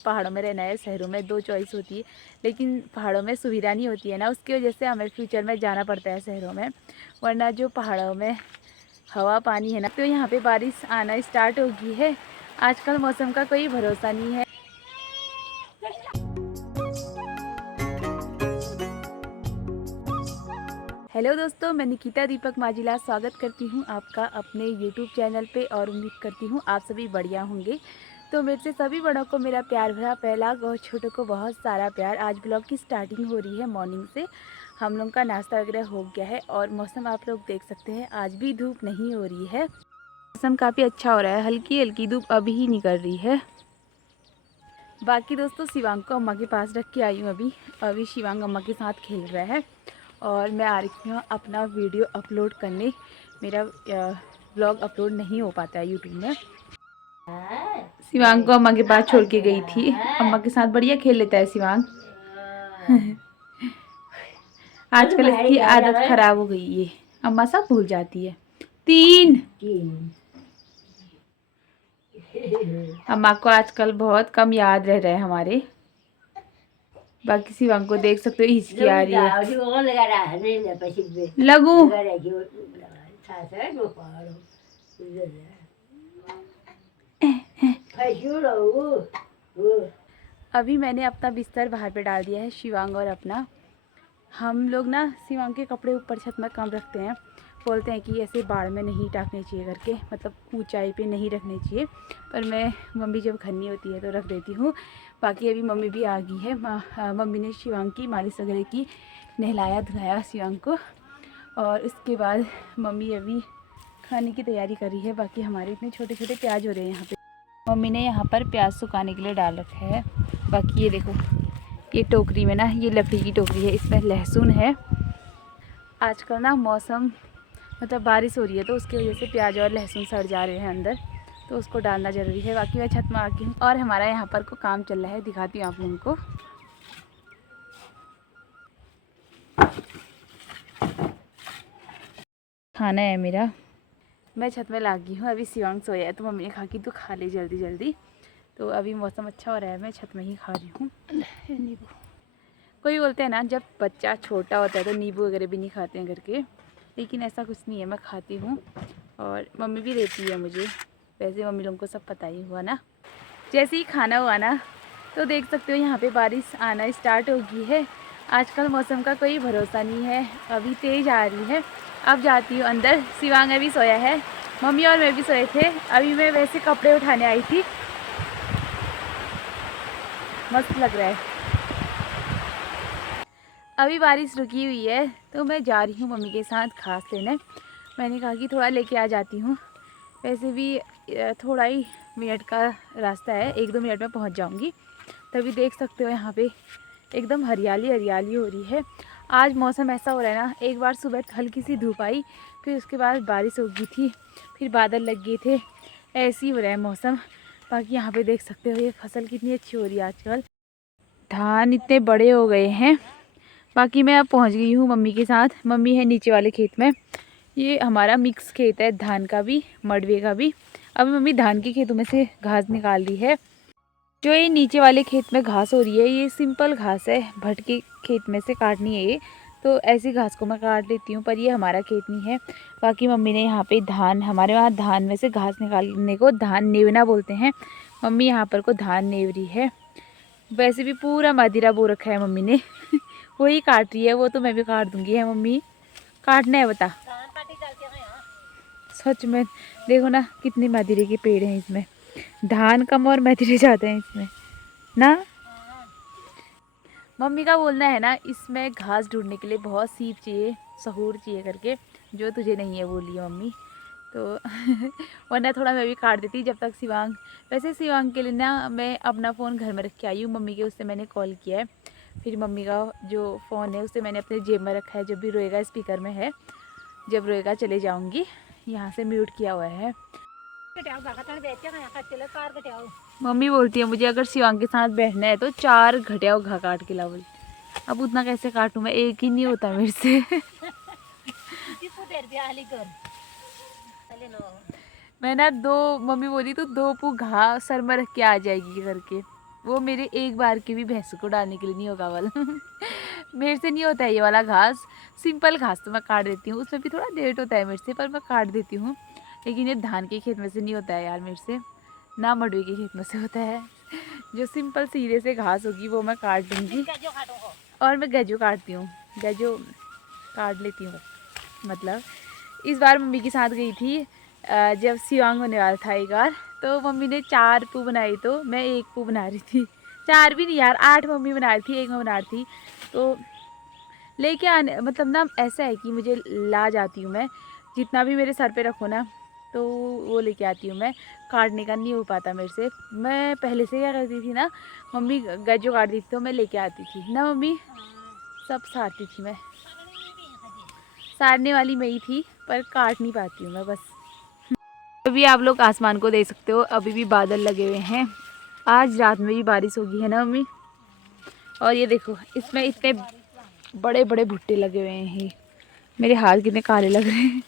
पहाड़ों में रहना है शहरों में, दो चॉइस होती है। लेकिन पहाड़ों में सुविधा नहीं होती है ना, उसकी वजह से हमें फ्यूचर में जाना पड़ता है शहरों में। वरना जो पहाड़ों में हवा पानी है ना, तो यहाँ पे बारिश आना स्टार्ट हो गई है। आजकल मौसम का कोई भरोसा नहीं है। हेलो दोस्तों, मैं निकिता दीपक माजिला स्वागत करती हूँ आपका अपने यूट्यूब चैनल पे और उम्मीद करती हूँ आप सभी बढ़िया होंगे। तो मेरे से सभी बड़ों को मेरा प्यार भरा पहला और छोटों को बहुत सारा प्यार। आज ब्लॉग की स्टार्टिंग हो रही है मॉर्निंग से। हम लोग का नाश्ता वगैरह हो गया है और मौसम आप लोग देख सकते हैं, आज भी धूप नहीं हो रही है। मौसम काफ़ी अच्छा हो रहा है, हल्की हल्की धूप अभी ही निकल रही है। बाकी दोस्तों, शिवांग को अम्मा के पास रख के आई हूँ। अभी शिवांग अम्मा के साथ खेल रहा है और मैं आ रही हूँ अपना वीडियो अपलोड करने। मेरा व्लॉग अपलोड नहीं हो पाता है यूट्यूब में। शिवांग को अम्मा के पास छोड़ के गई थी। अम्मा के साथ बढ़िया खेल लेता है शिवांग। आजकल इसकी आदत खराब हो गई है, अम्मा सब भूल जाती है। तीन अम्मा को आजकल बहुत कम याद रह रहे हैं हमारे। बाकी शिवांग को देख सकते हो, हिचकी आ रही है। लगू अभी मैंने अपना बिस्तर बाहर पे डाल दिया है, शिवांग और अपना। हम लोग ना शिवांग के कपड़े ऊपर छत में कम रखते हैं। बोलते हैं कि ऐसे बाड़ में नहीं टाकने चाहिए करके, मतलब ऊंचाई पे नहीं रखने चाहिए। पर मैं मम्मी जब घर नहीं होती है तो रख देती हूँ। बाकी अभी मम्मी भी आ गई है। मम्मी ने शिवांग की मालिश वगैरह की, नहलाया धुलाया शिवांग को। और उसके बाद मम्मी अभी खाने की तैयारी कर रही है। बाकी हमारे इतने छोटे छोटे प्याज हो रहे हैं यहाँ पे। मम्मी ने यहाँ पर प्याज सुखाने के लिए डाल रखा है। बाकी ये देखो, ये टोकरी में ना, ये लकड़ी की टोकरी है, इसमें लहसुन है। आजकल ना मौसम मतलब बारिश हो रही है, तो उसकी वजह से प्याज और लहसुन सड़ जा रहे हैं अंदर, तो उसको डालना ज़रूरी है। बाकी मैं छत में आ गई हूँ और हमारा यहाँ पर को काम चल रहा है, दिखाती हूँ आप लोगों को। खाना है मेरा, मैं छत में लाग गई हूँ। अभी शिवांग सोया है तो मम्मी ने कहा कि तू खा ले जल्दी जल्दी। तो अभी मौसम अच्छा हो रहा है, मैं छत में ही खा रही हूँ नींबू। कोई बोलते हैं ना, जब बच्चा छोटा होता है तो नींबू वगैरह भी नहीं खाते हैं करके, लेकिन ऐसा कुछ नहीं है, मैं खाती हूँ और मम्मी भी देती है मुझे। वैसे मम्मी लोगों को सब पता ही हुआ ना। जैसे ही खाना हुआ ना, तो देख सकते हो यहाँ पे बारिश आना स्टार्ट हो गई है। आजकल मौसम का कोई भरोसा नहीं है, अभी तेज़ आ रही है। अब जाती हूँ अंदर। शिवांग अभी सोया है, मम्मी और मैं भी सोए थे। अभी मैं वैसे कपड़े उठाने आई थी, मस्त लग रहा है। अभी बारिश रुकी हुई है तो मैं जा रही हूँ मम्मी के साथ घास लेने। मैंने कहा कि थोड़ा लेके आ जाती हूँ। वैसे भी थोड़ा ही मिनट का रास्ता है, 1-2 मिनट में पहुँच जाऊँगी। तभी देख सकते हो यहाँ पे एकदम हरियाली हरियाली हो रही है। आज मौसम ऐसा हो रहा है ना, एक बार सुबह हल्की सी धूप आई, फिर उसके बाद बारिश हो गई थी, फिर बादल लग गए थे। ऐसे ही हो रहा है मौसम। बाकी यहाँ पे देख सकते हो ये फसल कितनी अच्छी हो रही है आजकल। धान इतने बड़े हो गए हैं। बाकी मैं अब पहुँच गई हूँ मम्मी के साथ। मम्मी है नीचे वाले खेत में। ये हमारा मिक्स खेत है, धान का भी मडवे का भी। अब मम्मी धान के खेतों में से घास निकाल रही है। जो ये नीचे वाले खेत में घास हो रही है, ये सिंपल घास है, भट के खेत में से काटनी है ये। तो ऐसी घास को मैं काट लेती हूँ, पर ये हमारा खेत नहीं है। बाकी मम्मी ने यहाँ पे धान, हमारे वहाँ धान में से घास निकालने को धान नेवना बोलते हैं। मम्मी यहाँ पर को धान नेव रही है। वैसे भी पूरा मदिरा बो रखा है मम्मी ने वही काट रही है, वो तो मैं भी काट दूंगी। है मम्मी, काटना है बता। सच में देखो ना, कितने मदिरे के पेड़ हैं इसमें। धान कम और मदिरे ज़्यादा हैं इसमें ना। मम्मी का बोलना है ना, इसमें घास ढूंढने के लिए बहुत सीप चाहिए, सहूर चाहिए करके, जो तुझे नहीं है बोली है मम्मी। तो वरना थोड़ा मैं भी काट देती जब तक शिवांग। वैसे शिवांग के लिए ना मैं अपना फ़ोन घर में रख के आई हूँ मम्मी के, उससे मैंने कॉल किया है। फिर मम्मी का जो फ़ोन है उसे मैंने अपने जेब में रखा है, जब भी रोएगा स्पीकर में है, जब रोएगा चले जाऊँगी। यहाँ से म्यूट किया हुआ है। मम्मी बोलती है मुझे अगर शिवांग के साथ बैठना है तो 4 घटियाओ घा काट के लाओ। अब उतना कैसे काटूँ मैं, एक ही नहीं होता मेरे से मैं ना 2, मम्मी बोली तो 2 पू घा सर में रख के आ जाएगी करके। वो मेरे एक बार के भी भैंसों को डालने के लिए नहीं होगा वाला मेरे से नहीं होता है ये वाला घास। सिंपल घास तो मैं काट देती हूँ, उसमें भी थोड़ा लेट होता है मेरे से, पर मैं काट देती हूँ। लेकिन ये धान के खेत में से नहीं होता है यार मेरे से, ना मंडुए के खेत में से होता है। जो सिंपल सीधे से घास होगी वो मैं काट दूँगी। और मैं गज्जो काटती हूँ, गज्जो काट लेती हूँ। मतलब इस बार मम्मी के साथ गई थी जब शिवांग होने वाला था एक बार, तो मम्मी ने 4 पू बनाई तो मैं 1 पू बना रही थी। 4 भी नहीं यार, 8 मम्मी बना रही थी, 1 मैं बना रही थी। तो लेके आने मतलब ना ऐसा है कि मुझे ला जाती हूँ मैं, जितना भी मेरे सर पे रखो ना तो वो लेके आती हूँ मैं। काटने का नहीं हो पाता मेरे से। मैं पहले से क्या करती थी ना, मम्मी गज्जो काट दी थी तो मैं लेके आती थी ना, मम्मी सब सारती थी मैं। सारने वाली मैं ही थी पर काट नहीं पाती हूँ मैं बस। अभी आप लोग आसमान को देख सकते हो, अभी भी बादल लगे हुए हैं। आज रात में भी बारिश होगी है ना मम्मी। और ये देखो इसमें इतने बड़े बड़े भुट्टे लगे हुए हैं। मेरे हाथ कितने काले लग रहे हैं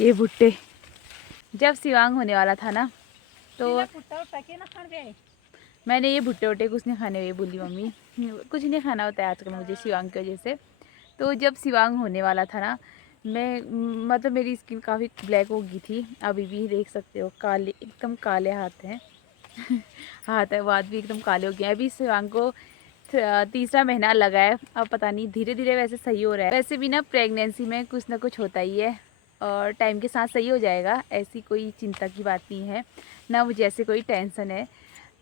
ये भुट्टे। जब शिवांग होने वाला था ना तो मैंने ये भुट्टे वुट्टे कुछ नहीं खाने हुए बोली मम्मी, कुछ नहीं खाना होता है आजकल मुझे शिवांग की वजह से। तो जब शिवांग होने वाला था ना, मैं मतलब मेरी स्किन काफ़ी ब्लैक हो गई थी। अभी भी देख सकते हो काले, एकदम काले हाथ हैं हाथ है, हाथ भी एकदम काले हो गए हैं। अभी शिवांग को तीसरा महीना लगा है, अब पता नहीं धीरे धीरे वैसे सही हो रहा है। वैसे भी ना प्रेगनेंसी में कुछ ना कुछ होता ही है और टाइम के साथ सही हो जाएगा, ऐसी कोई चिंता की बात नहीं है ना, मुझे ऐसे कोई टेंशन है।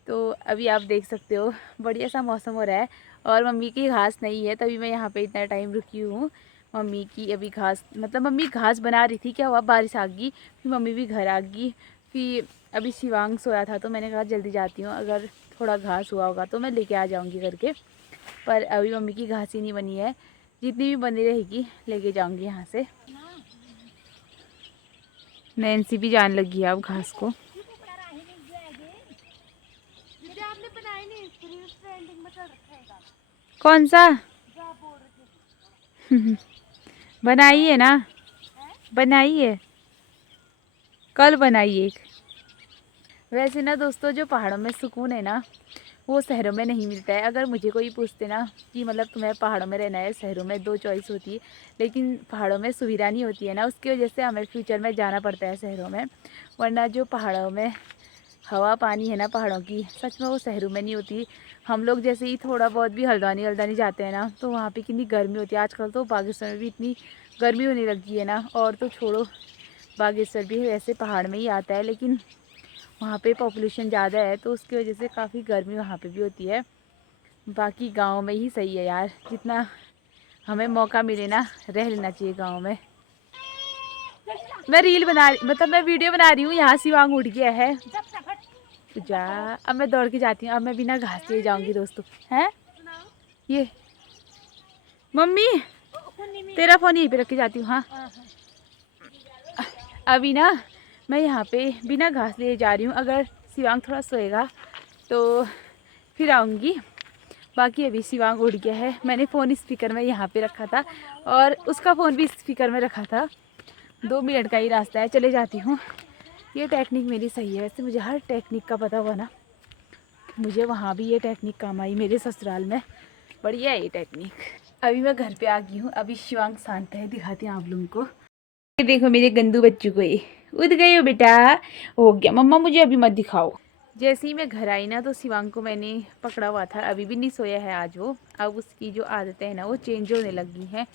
तो अभी आप देख सकते हो बढ़िया सा मौसम हो रहा है और मम्मी की घास नहीं है, तभी मैं यहाँ पे इतना टाइम रुकी हूँ। मम्मी की अभी घास मतलब मम्मी घास बना रही थी, क्या हुआ बारिश आ गई, फिर मम्मी भी घर आ गई। फिर अभी शिवांग सोया था तो मैंने कहा जल्दी जाती हूँ, अगर थोड़ा घास हुआ होगा तो मैं लेके आ जाऊँगी करके। पर अभी मम्मी की घास ही नहीं बनी है, जितनी भी बनी रहेगी लेके जाऊँगी यहाँ से। नैन्सी भी जान लगी है अब घास को। कौन सा बनाई है ना, बनाई है, कल बनाई एक। वैसे ना दोस्तों जो पहाड़ों में सुकून है ना वो शहरों में नहीं मिलता है। अगर मुझे कोई पूछते ना कि मतलब तुम्हें पहाड़ों में रहना है शहरों में, 2 चॉइस होती है। लेकिन पहाड़ों में सुविधा नहीं होती है ना, उसकी वजह से हमें फ्यूचर में जाना पड़ता है शहरों में। वरना जो पहाड़ों में हवा पानी है ना पहाड़ों की, सच में वो शहरों में नहीं होती। हम लोग जैसे ही थोड़ा बहुत भी हल्द्वानी जाते हैं ना तो वहाँ पे कितनी गर्मी होती है। आजकल तो बागेश्वर में भी इतनी गर्मी होने लगी है ना, और तो छोड़ो बागेश्वर भी वैसे पहाड़ में ही आता है, लेकिन वहाँ पे पॉपुलेशन ज़्यादा है तो उसकी वजह से काफ़ी गर्मी वहाँ पे भी होती है। बाकी गांव में ही सही है यार, जितना हमें मौका मिले ना रह लेना चाहिए गांव में। मैं रील बना मतलब मैं वीडियो बना रही हूँ, यहाँ शिवांग उठ गया है जा। अब मैं दौड़ के जाती हूँ, अब मैं बिना घास लिए जाऊँगी दोस्तों। हैं ये मम्मी तेरा फ़ोन यहीं पे रख के जाती हूँ। हाँ अभी ना मैं यहाँ पे बिना घास लिए जा रही हूँ, अगर शिवांग थोड़ा सोएगा तो फिर आऊँगी। बाकी अभी शिवांग उठ गया है। मैंने फ़ोन स्पीकर में यहाँ पे रखा था और उसका फ़ोन भी स्पीकर में रखा था। 2 मिनट का ही रास्ता है, चले जाती हूँ। ये टेक्निक मेरी सही है, वैसे मुझे हर टेक्निक का पता हुआ ना, मुझे वहाँ भी ये टेक्निक काम आई मेरे ससुराल में, बढ़िया है ये टेक्निक। अभी मैं घर पे आ गई हूँ, अभी शिवांग शांत है, दिखाती हूँ आप लोगों को। ये देखो मेरे गंदू बच्चों को, ये उठ गए हो बेटा, हो गया मम्मा मुझे अभी मत दिखाओ। जैसे ही मैं घर आई ना तो शिवांग को मैंने पकड़ा हुआ था, अभी भी नहीं सोया है आज वो। अब उसकी जो आदतें हैं ना वो चेंज होने लगी हैं।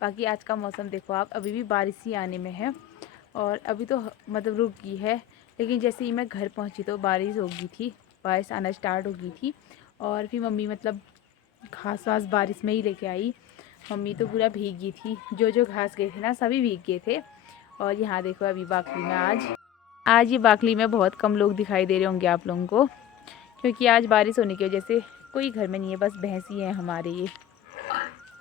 बाकी आज का मौसम देखो आप, अभी भी बारिश ही आने में है और अभी तो मतलब रुक गई है। लेकिन जैसे ही मैं घर पहुंची तो बारिश हो गई थी, बारिश आना स्टार्ट हो गई थी। और फिर मम्मी मतलब घास वास बारिश में ही लेके आई। मम्मी तो पूरा भीग गई थी, जो जो घास गए थे ना सभी भीग गए थे। और यहाँ देखो अभी बाकली में आज ये बाकली में बहुत कम लोग दिखाई दे रहे होंगे आप लोगों को, क्योंकि आज बारिश होने की वजह से कोई घर में नहीं है, बस भैंस ही हैं हमारे ये।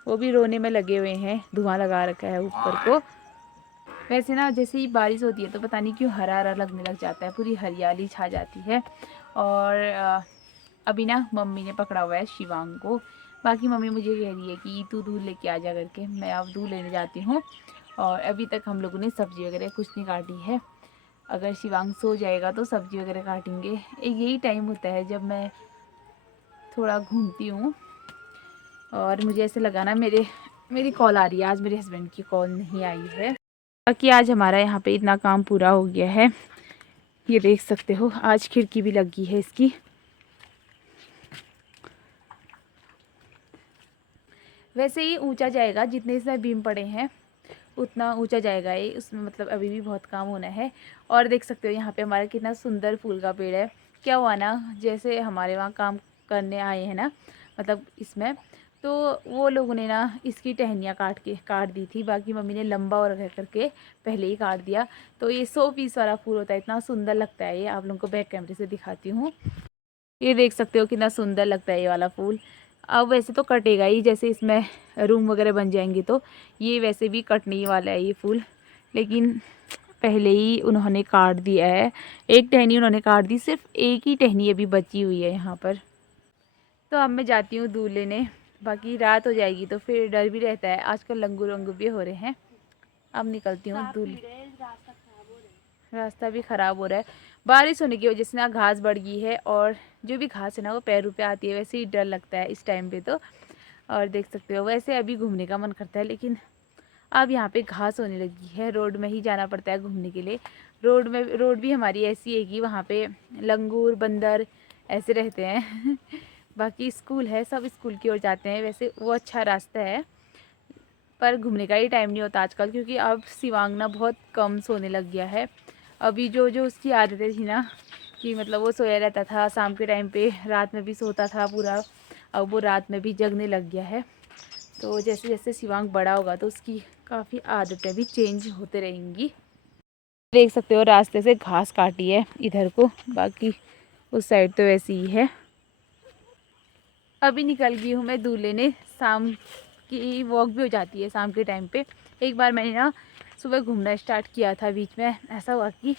वो भी रोने में लगे हुए हैं, धुआं लगा रखा है ऊपर को। वैसे ना जैसे ही बारिश होती है तो पता नहीं क्यों हरा हरा लगने लग जाता है, पूरी हरियाली छा जाती है। और अभी ना मम्मी ने पकड़ा हुआ है शिवांग को। बाकी मम्मी मुझे कह रही है कि तू दूध लेके आ जा करके, मैं अब दूध लेने जाती हूँ। और अभी तक हम लोगों ने सब्ज़ी वगैरह कुछ नहीं काटी है, अगर शिवांग सो जाएगा तो सब्ज़ी वगैरह काटेंगे। यही टाइम होता है जब मैं थोड़ा घूमती हूँ। और मुझे ऐसे लगा ना मेरी कॉल आ रही है, आज मेरे हस्बैंड की कॉल नहीं आई है। बाकी आज हमारा यहाँ पे इतना काम पूरा हो गया है, ये देख सकते हो। आज खिड़की भी लगी है इसकी। वैसे ही ऊंचा जाएगा, जितने इसमें बीम पड़े हैं उतना ऊंचा जाएगा ये, उसमें मतलब अभी भी बहुत काम होना है। और देख सकते हो यहाँ पे हमारा कितना सुंदर फूल का पेड़ है। क्या हुआ ना, जैसे हमारे वहाँ काम करने आए हैं ना, मतलब इसमें, तो वो लोगों ने ना इसकी टहनियाँ काट दी थी। बाकी मम्मी ने लंबा और रह करके पहले ही काट दिया। तो ये 100 पीस वाला फूल होता है, इतना सुंदर लगता है ये। आप लोगों को बैक कैमरे से दिखाती हूँ। ये देख सकते हो कितना सुंदर लगता है ये वाला फूल। अब वैसे तो कटेगा ही, जैसे इसमें रूम वगैरह बन जाएंगे तो ये वैसे भी कटने ही वाला है ये फूल, लेकिन पहले ही उन्होंने काट दिया है। एक टहनी उन्होंने काट दी, सिर्फ एक ही टहनी अभी बची हुई है यहाँ पर। तो अब मैं जाती हूँ दूध लेने, बाकी रात हो जाएगी तो फिर डर भी रहता है। आजकल लंगूर वंगूर भी हो रहे हैं। अब निकलती हूँ दूध। रास्ता भी ख़राब हो रहा है, बारिश होने की वजह से ना घास बढ़ गई है, और जो भी घास है ना वो पैरों पे आती है। वैसे ही डर लगता है इस टाइम पे तो। और देख सकते हो, वैसे अभी घूमने का मन करता है, लेकिन अब यहाँ पे घास होने लगी है। रोड में ही जाना पड़ता है घूमने के लिए। रोड भी हमारी ऐसी है कि वहाँ पे लंगूर बंदर ऐसे रहते हैं। बाकी स्कूल है, सब स्कूल की ओर जाते हैं। वैसे वो अच्छा रास्ता है, पर घूमने का ही टाइम नहीं होता आजकल, क्योंकि अब शिवांग ना बहुत कम सोने लग गया है। अभी जो जो उसकी आदतें थी ना, कि मतलब वो सोया रहता था शाम के टाइम पे, रात में भी सोता था पूरा, अब वो रात में भी जगने लग गया है। तो जैसे जैसे शिवांग बड़ा होगा तो उसकी काफ़ी आदतें भी चेंज होते रहेंगी। देख सकते हो रास्ते से घास काटी है इधर को, बाकी उस साइड तो वैसी ही है। अभी निकल गई हूँ मैं दूध लेने। शाम की वॉक भी हो जाती है शाम के टाइम पे। एक बार मैंने ना सुबह घूमना स्टार्ट किया था, बीच में ऐसा हुआ कि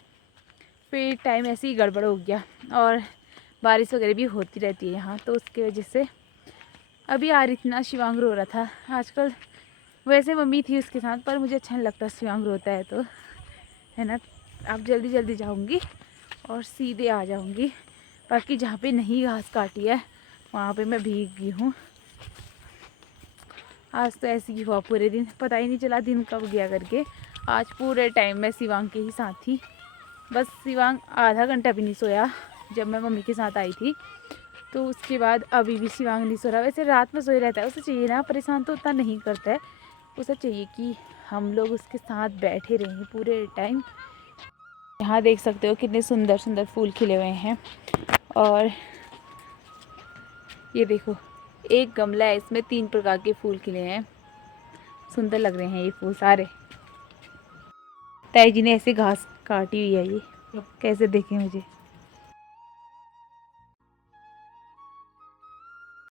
फिर टाइम ऐसे ही गड़बड़ हो गया, और बारिश वगैरह भी होती रहती है यहाँ, तो उसकी वजह से अभी आ रही थी ना, शिवांग रो रहा था आजकल। वैसे मम्मी थी उसके साथ, पर मुझे अच्छा नहीं लगता शिवांग रोता है तो, है ना। अब जल्दी जल्दी जाऊँगी और सीधे आ जाऊँगी। बाकी जहाँ पे नहीं घास काटी है वहाँ पे मैं भीग गई हूँ। आज तो ऐसे ही हुआ पूरे दिन, पता ही नहीं चला दिन कब गया करके। आज पूरे टाइम मैं शिवांग के ही साथ थी। बस शिवांग आधा घंटा भी नहीं सोया जब मैं मम्मी के साथ आई थी, तो उसके बाद अभी भी शिवांग नहीं सो रहा। वैसे रात में सोए रहता है, उसे चाहिए ना, परेशान तो उतना नहीं करता है। उसे चाहिए कि हम लोग उसके साथ बैठे रहें पूरे टाइम। यहाँ देख सकते हो कितने सुंदर सुंदर फूल खिले हुए हैं। और ये देखो, एक गमला है, इसमें 3 प्रकार के फूल खिले हैं। सुंदर लग रहे हैं ये फूल सारे। ताई जी ने ऐसे घास काटी हुई है, ये कैसे देखें मुझे।